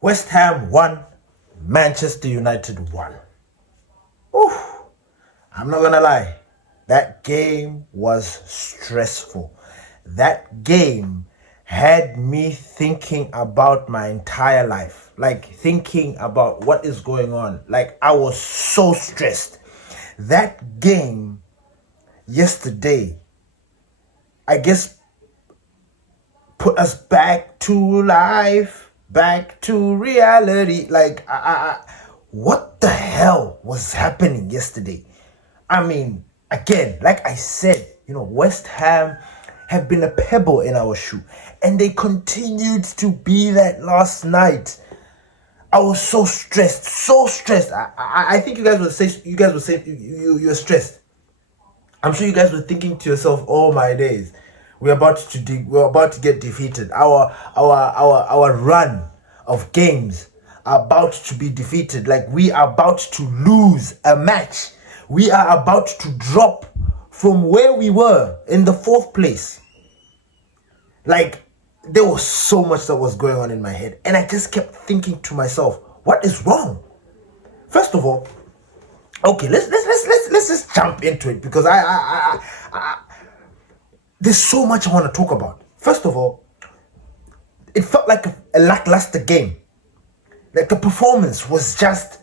West Ham won, Manchester United won. Oof. I'm not gonna lie, that game was stressful. That game had me thinking about my entire life, like thinking about what is going on. Like, I was so stressed. That game yesterday, I guess, put us back to life, back to reality. Like, what the hell was happening yesterday? I mean, again, like I said, West Ham have been a pebble in our shoe, and they continued to be that last night. I was so stressed, so stressed. I think you guys would say you're stressed. I'm sure you guys were thinking to yourself, "Oh my days, we're about to get defeated. Our run of games are about to be defeated. Like, we are about to lose a match. We are about to drop from where we were in the 4th place." Like, there was so much that was going on in my head, and I just kept thinking to myself, what is wrong? First of all, okay, let's just jump into it, because there's so much I want to talk about. First of all, it felt like a lackluster game. Like, the performance was just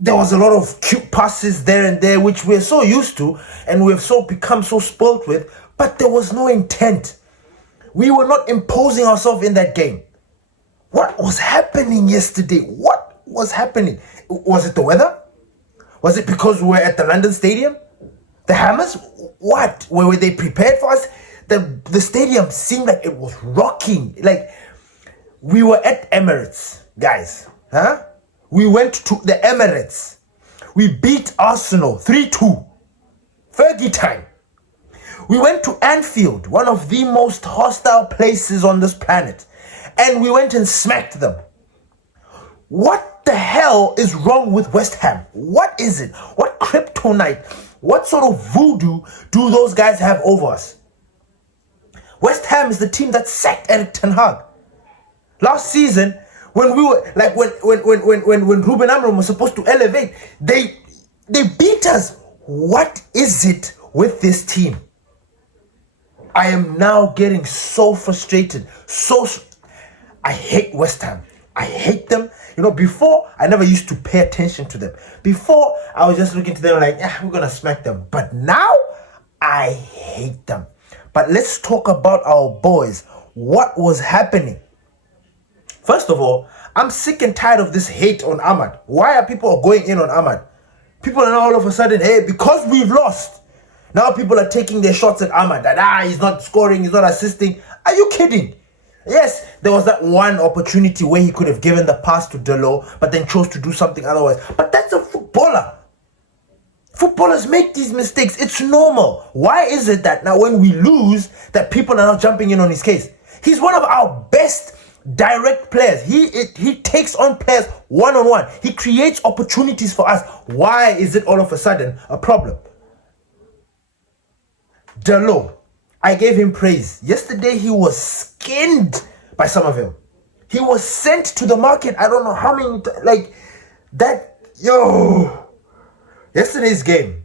There was a lot of cute passes there and there, which we're so used to and we've become so spoilt with, but there was no intent. We were not imposing ourselves in that game. What was happening yesterday? What was happening? Was it the weather? Was it because we were at the London Stadium? The Hammers? What? Were they prepared for us? The stadium seemed like it was rocking. Like, we were at Emirates, guys. Huh? We went to the Emirates. We beat Arsenal 3-2. Fergie time. We went to Anfield, one of the most hostile places on this planet, and we went and smacked them. What the hell is wrong with West Ham? What is it? What kryptonite? What sort of voodoo do those guys have over us? West Ham is the team that sacked Erik ten Hag. Last season, when we were like when Ruben Amorim was supposed to elevate, they beat us. What is it with this team? I am now getting so frustrated. I hate West Ham. I hate them. Before, I never used to pay attention to them. Before, I was just looking to them like, we're going to smack them. But now, I hate them. But let's talk about our boys. What was happening? First of all, I'm sick and tired of this hate on Ahmad. Why are people going in on Ahmad? People are now all of a sudden, hey, because we've lost, now people are taking their shots at Ahmad. That, he's not scoring, he's not assisting. Are you kidding? Yes, there was that one opportunity where he could have given the pass to Delo, but then chose to do something otherwise. But that's a footballer. Footballers make these mistakes. It's normal. Why is it that now when we lose, that people are now jumping in on his case? He's one of our best direct players. He takes on players one-on-one. He creates opportunities for us. Why is it all of a sudden a problem? Delo, I gave him praise. Yesterday he was skinned by some of them. He was sent to the market. I don't know how many yesterday's game.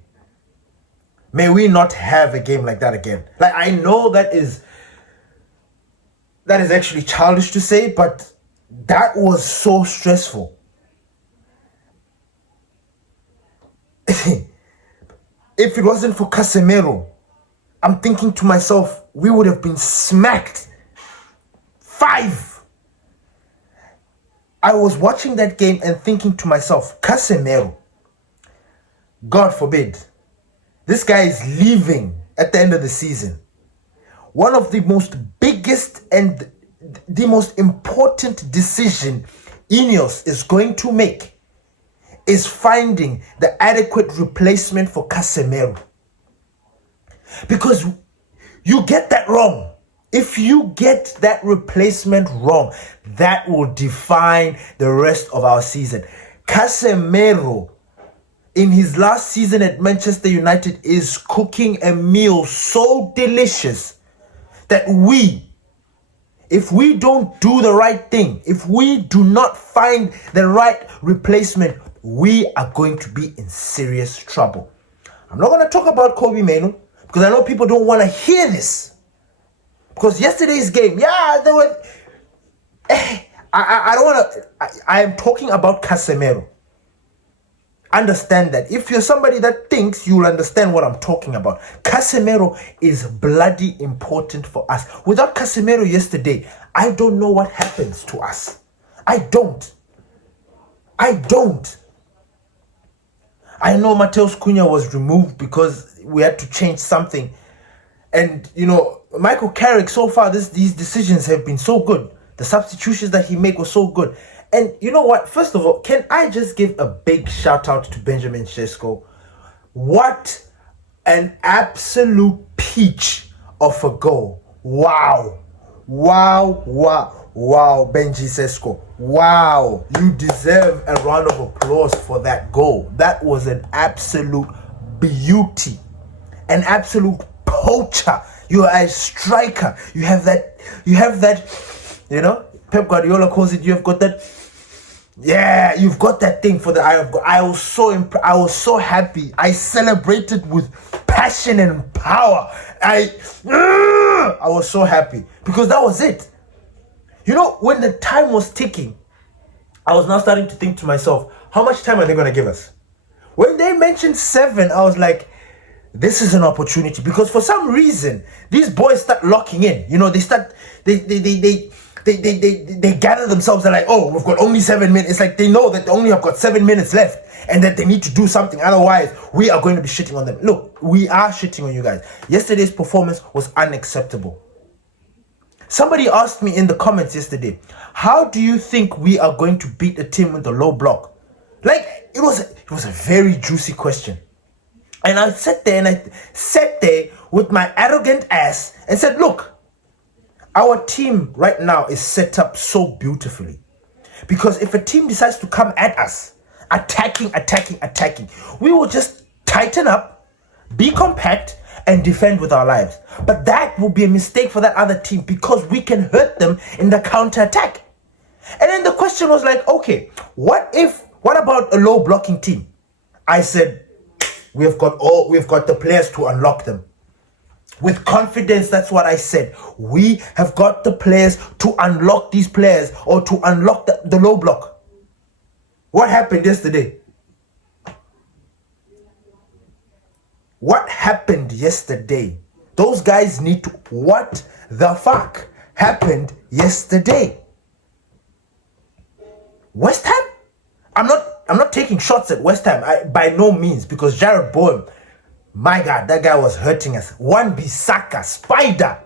May we not have a game like that again. Like, I know that is actually childish to say, but that was so stressful. If it wasn't for Casemiro, I'm thinking to myself, we would have been smacked 5. I was watching that game and thinking to myself, Casemiro, God forbid, this guy is leaving at the end of the season. One of the most biggest and the most important decision Ineos is going to make is finding the adequate replacement for Casemiro. Because you get that wrong. If you get that replacement wrong, that will define the rest of our season. Casemiro, in his last season at Manchester United, is cooking a meal so delicious that we, if we don't do the right thing, if we do not find the right replacement, we are going to be in serious trouble. I'm not going to talk about Kobe Mainoo because I know people don't want to hear this. Because yesterday's game, there were... I don't want to... I am talking about Casemiro. Understand that. If you're somebody that thinks, you'll understand what I'm talking about. Casemiro is bloody important for us. Without Casemiro yesterday, I don't know what happens to us. I don't. I know Mateus Cunha was removed because we had to change something. And, Michael Carrick, so far, these decisions have been so good. The substitutions that he made were so good. And you know what? First of all, can I just give a big shout out to Benjamin Šeško? What an absolute peach of a goal. Wow, Benji Šeško. Wow, you deserve a round of applause for that goal. That was an absolute beauty. An absolute poacher. You are a striker. You have that, Pep Guardiola calls it, you've got that. Yeah, you've got that thing for the eye of God. I was so happy. I celebrated with passion and power. I was so happy because that was it. When the time was ticking, I was now starting to think to myself, how much time are they going to give us? When they mentioned 7, I was like, this is an opportunity, because for some reason these boys start locking in. They gather themselves. They're like, oh, we've got only 7 minutes. It's like they know that they only have got 7 minutes left and that they need to do something. Otherwise, we are going to be shitting on them. Look, we are shitting on you guys. Yesterday's performance was unacceptable. Somebody asked me in the comments yesterday, how do you think we are going to beat a team with a low block? Like, it was a very juicy question. And I sat there with my arrogant ass and said, look, our team right now is set up so beautifully. Because if a team decides to come at us, attacking, we will just tighten up, be compact, and defend with our lives. But that will be a mistake for that other team because we can hurt them in the counter-attack. And then the question was like, okay, what about a low blocking team? I said, we've got the players to unlock them. With confidence, that's what I said. We have got the players to unlock these players, or to unlock the low block. What happened yesterday? What happened yesterday? Those guys need to... What the fuck happened yesterday? West Ham? I'm not taking shots at West Ham. By no means, because Jared Bowen, my God, that guy was hurting us. Wan-Bissaka, Spider.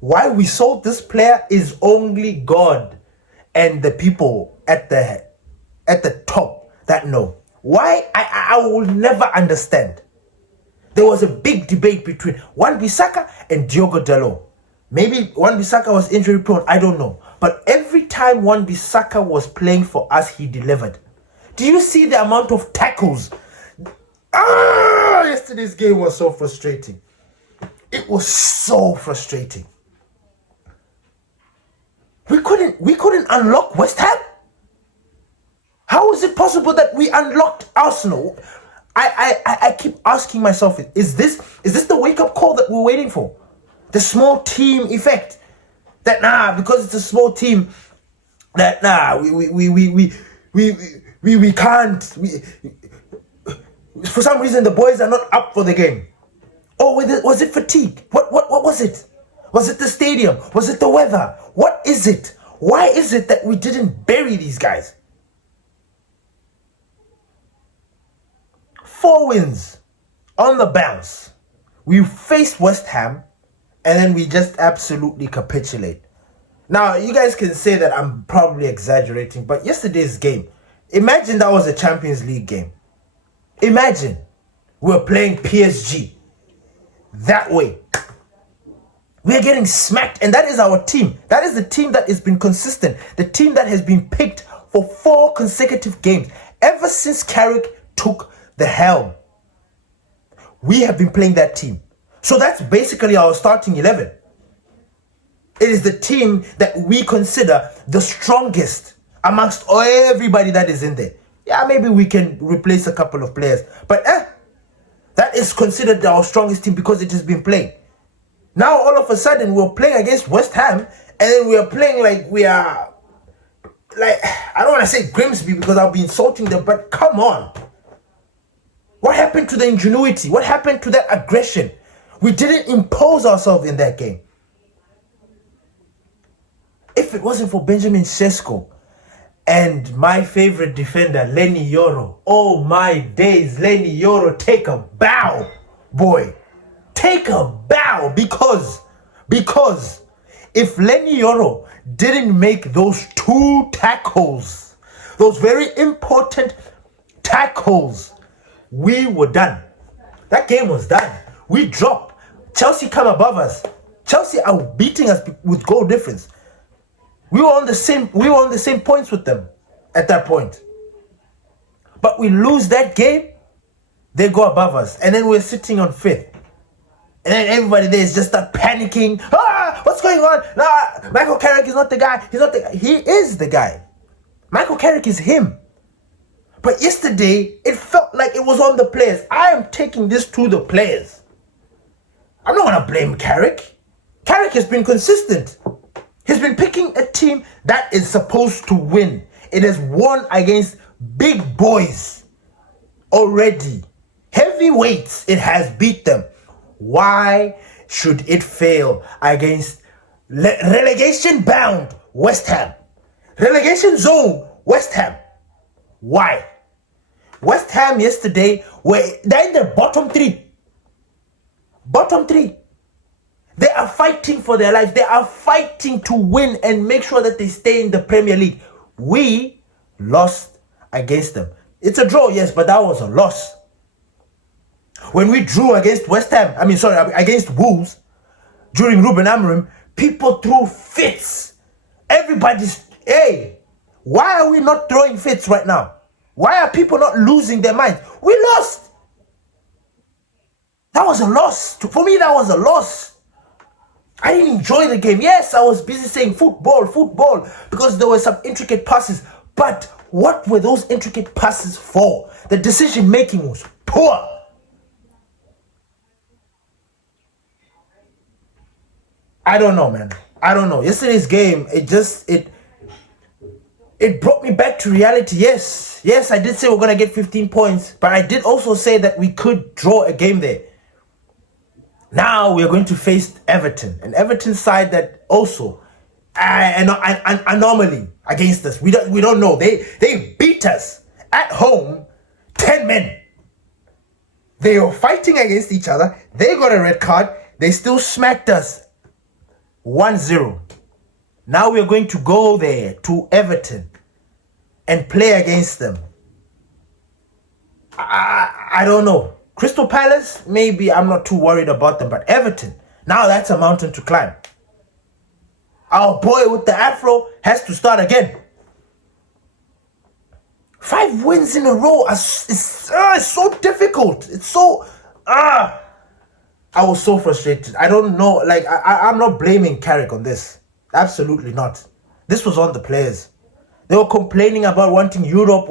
Why we sold this player is only God and the people at the top that know. Why? I will never understand. There was a big debate between Wan-Bissaka and Diogo Dalot. Maybe Wan-Bissaka was injury prone, I don't know. But every time Wan-Bissaka was playing for us, he delivered. Do you see the amount of tackles? Yesterday's game was so frustrating. It was so frustrating. We couldn't unlock West Ham. How is it possible that we unlocked Arsenal? I keep asking myself, is this the wake-up call that we're waiting for? The small team effect. That because it's a small team, that we can't. For some reason, the boys are not up for the game. Oh, was it fatigue? What was it? Was it the stadium? Was it the weather? What is it? Why is it that we didn't bury these guys? 4 wins on the bounce. We faced West Ham, and then we just absolutely capitulate. Now, you guys can say that I'm probably exaggerating, but yesterday's game, imagine that was a Champions League game. Imagine we're playing PSG that way. We're getting smacked, and that is our team. That is the team that has been consistent. The team that has been picked for 4 consecutive games. Ever since Carrick took the helm, we have been playing that team. So that's basically our starting 11. It is the team that we consider the strongest amongst everybody that is in there. Yeah, maybe we can replace a couple of players, but that is considered our strongest team because it has been playing. Now all of a sudden we're playing against West Ham, and then we are playing like we are, like, I don't want to say Grimsby because I'll be insulting them, but come on. What happened to the ingenuity? What happened to that aggression? We didn't impose ourselves in that game. If it wasn't for Benjamin Šeško and my favorite defender, Lenny Yoro, oh my days, Lenny Yoro, take a bow, boy. Take a bow, because if Lenny Yoro didn't make those 2 tackles, those very important tackles, we were done. That game was done. We dropped. Chelsea come above us. Chelsea are beating us with goal difference. We were on the same points with them at that point. But we lose that game, they go above us, and then we're sitting on 5th. And then everybody there is just start panicking. What's going on? Nah, Michael Carrick is not the guy. He's not the guy. He is the guy. Michael Carrick is him. But yesterday, it felt like it was on the players. I am taking this to the players. I'm not going to blame Carrick. Carrick has been consistent. He's been picking a team that is supposed to win. It has won against big boys already. Heavyweights, it has beat them. Why should it fail against relegation-bound West Ham? Relegation zone West Ham. Why? West Ham yesterday, they're in the bottom 3. Bottom 3. They are fighting for their lives. They are fighting to win and make sure that they stay in the Premier League. We lost against them. It's a draw, yes, but that was a loss. When we drew against against Wolves, during Ruben Amorim, people threw fits. Everybody's, hey, why are we not throwing fits right now? Why are people not losing their minds? We lost. That was a loss. For me, that was a loss. I didn't enjoy the game. Yes, I was busy saying football, because there were some intricate passes. But what were those intricate passes for? The decision making was poor. I don't know, man. I don't know. Yesterday's game, it brought me back to reality. Yes, I did say we're going to get 15 points, but I did also say that we could draw a game there. Now we are going to face Everton, an Everton side that also an anomaly against us. We don't know. They beat us at home, 10 men. They were fighting against each other. They got a red card. They still smacked us 1-0. Now we are going to go there to Everton and play against them. I don't know. Crystal Palace, maybe I'm not too worried about them, but Everton, now that's a mountain to climb. Our boy with the afro has to start again. 5 wins in a row. It's so difficult. It's so... I was so frustrated. I don't know. Like, I'm not blaming Carrick on this. Absolutely not. This was on the players. They were complaining about wanting Europe.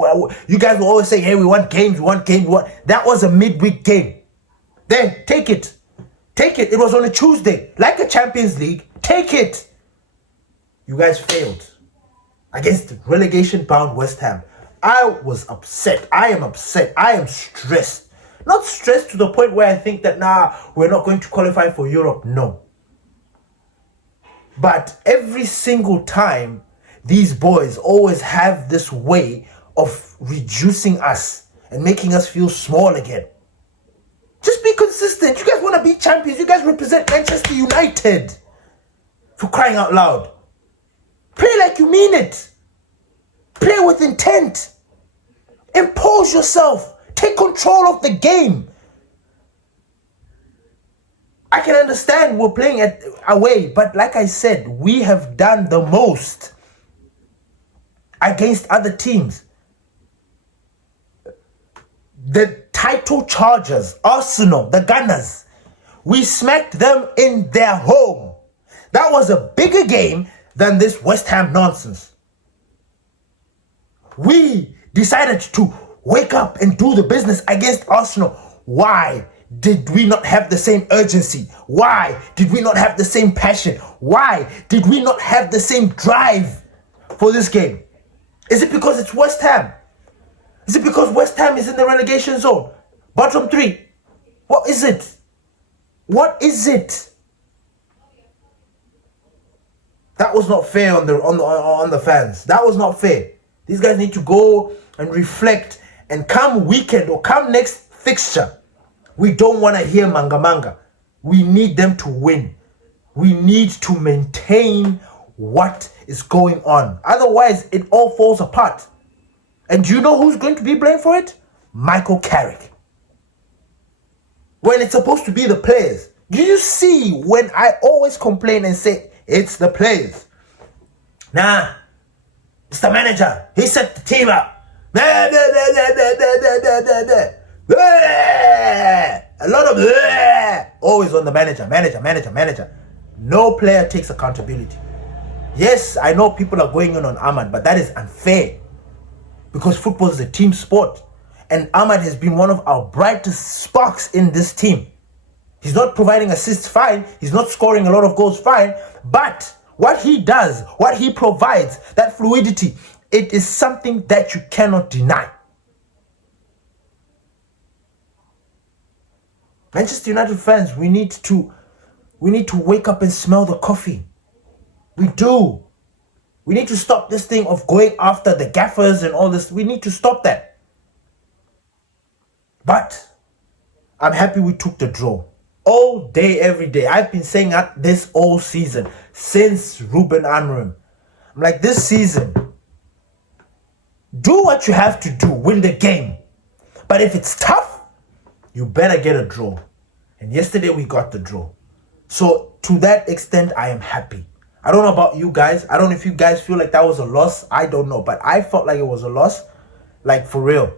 You guys were always saying, hey, we want games. That was a midweek game. Then, take it. It was on a Tuesday. Like a Champions League. Take it. You guys failed. Against relegation-bound West Ham. I was upset. I am upset. I am stressed. Not stressed to the point where I think that, we're not going to qualify for Europe. No. But every single time, these boys always have this way of reducing us and making us feel small again. Just be consistent. You guys want to be champions. You guys represent Manchester United. For crying out loud. Play like you mean it. Play with intent. Impose yourself. Take control of the game. I can understand we're playing away, but like I said, we have done the most against other teams. The title chargers, Arsenal, the Gunners, we smacked them in their home. That was a bigger game than this West Ham nonsense. We decided to wake up and do the business against Arsenal. Why did we not have the same urgency? Why did we not have the same passion? Why did we not have the same drive for this game? Is it because it's West Ham? Is it because West Ham is in the relegation zone? Bottom 3? What is it? What is it? That was not fair on the fans. That was not fair. These guys need to go and reflect, and come weekend or come next fixture, we don't want to hear manga. We need them to win. We need to maintain what is going on. Otherwise, it all falls apart. And do you know who's going to be blamed for it? Michael Carrick. When it's supposed to be the players. Do you see when I always complain and say, it's the players? Nah, it's the manager. He set the team up. A lot of always on the manager. No player takes accountability. Yes, I know people are going on Ahmad, but that is unfair. Because football is a team sport. And Ahmad has been one of our brightest sparks in this team. He's not providing assists, fine. He's not scoring a lot of goals, fine. But what he does, what he provides, that fluidity, it is something that you cannot deny. Manchester United fans, we need to wake up and smell the coffee. We do. We need to stop this thing of going after the gaffers and all this. We need to stop that. But I'm happy we took the draw. All day, every day. I've been saying that this all season. Since Ruben Amorim. I'm like, this season, do what you have to do. Win the game. But if it's tough, you better get a draw. And yesterday we got the draw. So to that extent, I am happy. I don't know about you guys. I don't know if you guys feel like that was a loss. I don't know. But I felt like it was a loss. Like, for real.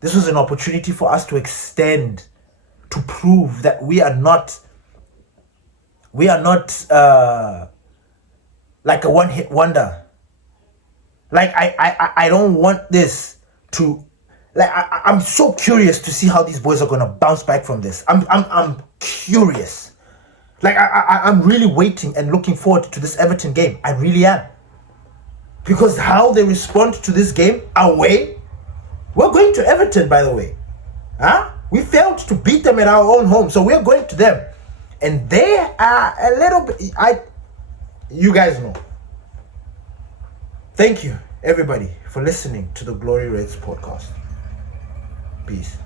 This was an opportunity for us to extend, to prove that we are not like a one-hit wonder. Like, I don't want this to, like, I'm so curious to see how these boys are gonna bounce back from this. I'm curious. Like, I'm really waiting and looking forward to this Everton game. I really am. Because how they respond to this game away. We're going to Everton, by the way. Huh? We failed to beat them at our own home, so we're going to them. And they are a little bit... You guys know. Thank you, everybody, for listening to the Glory Reds podcast. Peace.